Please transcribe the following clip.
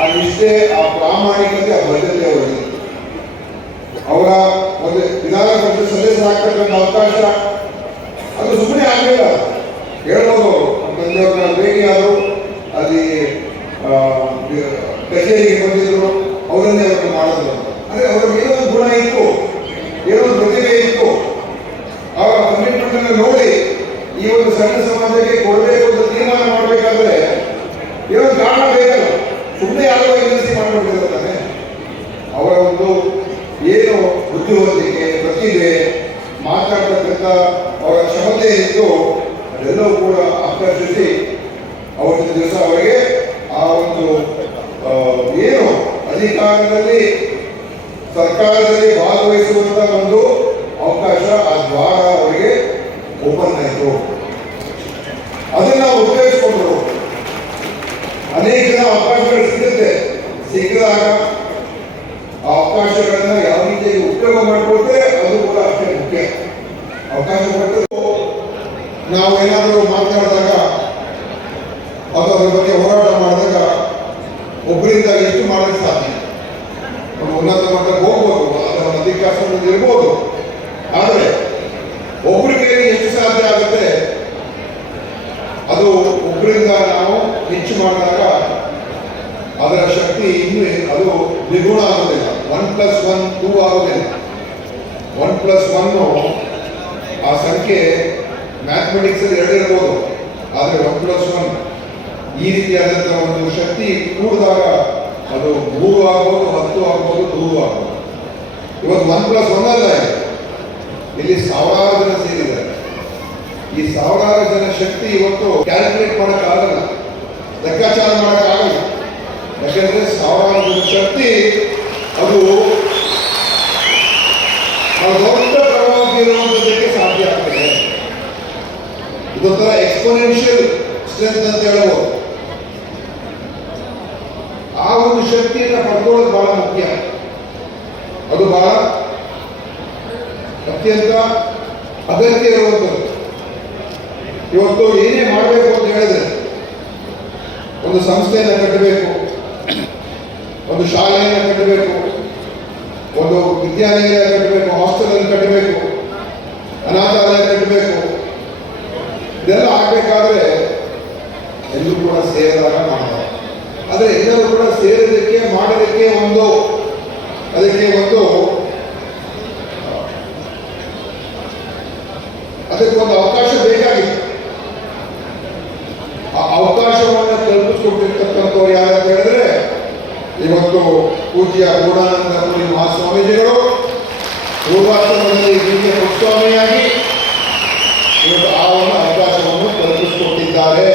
ಆ ನಿಷ್ಠೆ, ಆ ಪ್ರಾಮಾಣಿಕತೆ, ಆ ಬದ್ಧತೆ ಅವರಿಗೆ. ಅವರ ಒಂದು ವಿಧಾನ ಪರಿಷತ್ ಸದಸ್ಯರಾಗ್ತಕ್ಕಂಥ ಅವಕಾಶ ಅದು ಸುಮ್ಮನೆ ಆಗಲಿಲ್ಲ. ಹೇಳ್ಬೋದು, ತಂದೆಯವ್ರನ್ನ ಭೇಟಿಯಾದರು, ಅಲ್ಲಿ ಕಚೇರಿಗೆ ಬಂದಿದ್ರು, ಅವರನ್ನೇ ಅವ್ರನ್ನ ಮಾಡೋದು. ಅಂದರೆ ಅವ್ರಿಗೆ ಏನೋ ಒಂದು ಗುಣ ಇತ್ತು, ಏನೋ ಒಂದು ಪ್ರತಿಭೆ ಇತ್ತು. ಅವರ ಕಮಿಟ್ಮೆಂಟ್ ಅನ್ನು ನೋಡಿ ಈ ಒಂದು ಸಣ್ಣ ಸಮಾಜಕ್ಕೆ ಕೊಡಬೇಕು ಅಂತ ತೀರ್ಮಾನ ಮಾಡಬೇಕಾದ್ರೆ ಏನೋ ಕಾರಣ ಬೇಕಲ್ಲ. ಸುಮ್ಮನೆ ಯಾರೋ ಏಜೆನ್ಸಿ ಮಾಡಿಬಿಟ್ಟಿರ್ತಾನೆ. ಅವರ ಒಂದು ಏನು ಬುದ್ಧಿವಂತಿಕೆ, ಪ್ರತಿಭೆ, ಮಾತಾಡ್ತಕ್ಕಂಥ ಅವರ ಕ್ಷಮತೆ ಇತ್ತು, ಅದೆಲ್ಲವೂ ಕೂಡ ಆಕರ್ಷಿಸಿ ಅವತ್ತಿನ ದಿವಸ ಅವರಿಗೆ ಆ ಒಂದು ಏನು ಅಧಿಕಾರದಲ್ಲಿ ಸರ್ಕಾರದಲ್ಲಿ ಭಾಗವಹಿಸುವಂತ ಒಂದು ಅವಕಾಶ, ಆ ದ್ವಾರ ಅವರಿಗೆ ಓಪನ್ ಆಯಿತು. ಅದನ್ನ ಉಪಯೋಗಿಸಿಕೊಂಡ್ರು. ಅನೇಕ ಜನ ಅವಕಾಶಗಳು ಸಿಗುತ್ತೆ, ಸಿಕ್ಕಿದಾಗ ಆ ಅವಕಾಶಗಳನ್ನ ಯಾವ ರೀತಿಯಾಗಿ ಉಪಯೋಗ ಮಾಡಿಕೊಟ್ರೆ ಅದು ಕೂಡ ಅಷ್ಟೇ ಮುಖ್ಯ. ಅವಕಾಶ ಕೊಟ್ಟು ನಾವು ಏನಾದರೂ ಮಾತನಾಡಿದಾಗ ಅದು ಅದರ ಬಗ್ಗೆ ಹೋರಾಟ ಮಾಡಿದಾಗ ಒಬ್ಬರಿಂದ ಎಷ್ಟು ಮಾಡಲಿಕ್ಕೆ ಸಾಧ್ಯ? ಒಂದು ಉನ್ನತ ಮಟ್ಟಕ್ಕೆ ಹೋಗ್ಬೋದು, ಅದರ ಅಧಿಕಾರದಲ್ಲಿ ಇರ್ಬೋದು, ಆದರೆ ಒಬ್ಬರ ಕೈಯಲ್ಲಿ ಎಷ್ಟು ಸಾಧ್ಯ ಆಗುತ್ತೆ ಅದು ಒಬ್ಬರಿಂದ ನಾವು ಹೆಚ್ಚು ಮಾಡಿದಾಗ ಅದರ ಶಕ್ತಿ ಇನ್ನೂ ಅದು ದ್ವಿಗುಣ ಆಗೋದಿಲ್ಲ. 1+1 2 ಆಗೋದಿಲ್ಲ. 1+1 ಆ ಸಂಖ್ಯೆ ಮ್ಯಾಥಮೆಟಿಕ್ಸ್ ಅಲ್ಲಿ 2 ಇರ್ಬೋದು, ಆದರೆ 1+1 ಈ ರೀತಿಯಾದಂಥ ಒಂದು ಶಕ್ತಿ ಕೂಡಿದಾಗ ಅದು 3 ಆಗ್ಬೋದು, 10 ಆಗ್ಬೋದು, 100 ಆಗ್ಬೋದು. ಇವತ್ತು 1+1 ಅಲ್ಲ, ಇಲ್ಲಿ ಸಾವಿರಾರು ಜನ ಸೇರಿದ್ದಾರೆ. ಈ ಸಾವಿರಾರು ಜನ ಶಕ್ತಿ ಇವತ್ತು ಕ್ಯಾಲ್ಕುಲೇಟ್ ಮಾಡೋಕ್ಕಾಗಲ್ಲ, ಲೆಕ್ಕಾಚಾರ ಮಾಡೋಕ್ಕಾಗಲ್ಲ. ಯಾಕೆಂದ್ರೆ ಸಾವಿರಾರು ಜನ ಶಕ್ತಿ ಅದು ದೊಡ್ಡ ಪ್ರಭಾವ ಬೀರುವುದಕ್ಕೆ ಸಾಧ್ಯ ಆಗ್ತದೆ. ಇದೊಂಥರ ಎಕ್ಸ್ಪೋನೆನ್ಷಿಯಲ್ ಸ್ಟ್ರೆಂತ್ ಅಂತ ಹೇಳ್ಬೋದು. ಆ ಒಂದು ಶಕ್ತಿಯನ್ನು ಪಡ್ಕೊಳ್ಳೋದು ಬಹಳ ಮುಖ್ಯ. ಅದು ಬಹಳ ಅತ್ಯಂತ ಅಗತ್ಯ ಇರುವಂಥದ್ದು. ಇವತ್ತು ಏನೇ ಮಾಡಬೇಕು ಅಂತ ಹೇಳಿದ್ರೆ, ಒಂದು ಸಂಸ್ಥೆಯನ್ನು ಕಟ್ಟಬೇಕು, ಒಂದು ಶಾಲೆಯನ್ನು ಕಟ್ಟಬೇಕು, ಒಂದು ವಿದ್ಯಾಲಯ ಕಟ್ಟಬೇಕು, ಹಾಸ್ಟೆಲ್ ಅನ್ನು ಕಟ್ಟಬೇಕು, ಅನಾಥಾಲಯ ಕಟ್ಟಬೇಕು, ಇದೆಲ್ಲ ಆಗಬೇಕಾದ್ರೆ ಎಲ್ಲರೂ ಕೂಡ ಸೇರಿದಾಗ ಮಾಡಬೇಕು. ಆದರೆ ಎಲ್ಲರೂ ಕೂಡ ಸೇರೋದಕ್ಕೆ ಮಾಡೋದಕ್ಕೆ ಅದಕ್ಕೆ ಒಂದು ಅವಕಾಶ ಬೇಕಾಗಿತ್ತು. ಆ ಅವಕಾಶವನ್ನು ಕಲ್ಪಿಸಿಕೊಟ್ಟಿರ್ತಕ್ಕಂಥವ್ರು ಯಾರಂತ ಹೇಳಿದ್ರೆ ಇವತ್ತು ಪೂಜ್ಯ ಪೂರ್ಣಾನಂದಪುರಿ ಮಹಾಸ್ವಾಮೀಜಿಗಳು ಪೂರ್ವಾಶ್ರಮದಲ್ಲಿ ಹೀಗೆ ಮುಖ್ಯಸ್ವಾಮಿಯಾಗಿ ಇವತ್ತು ಆ ಒಂದು ಅವಕಾಶವನ್ನು ಕಲ್ಪಿಸಿಕೊಟ್ಟಿದ್ದಾರೆ.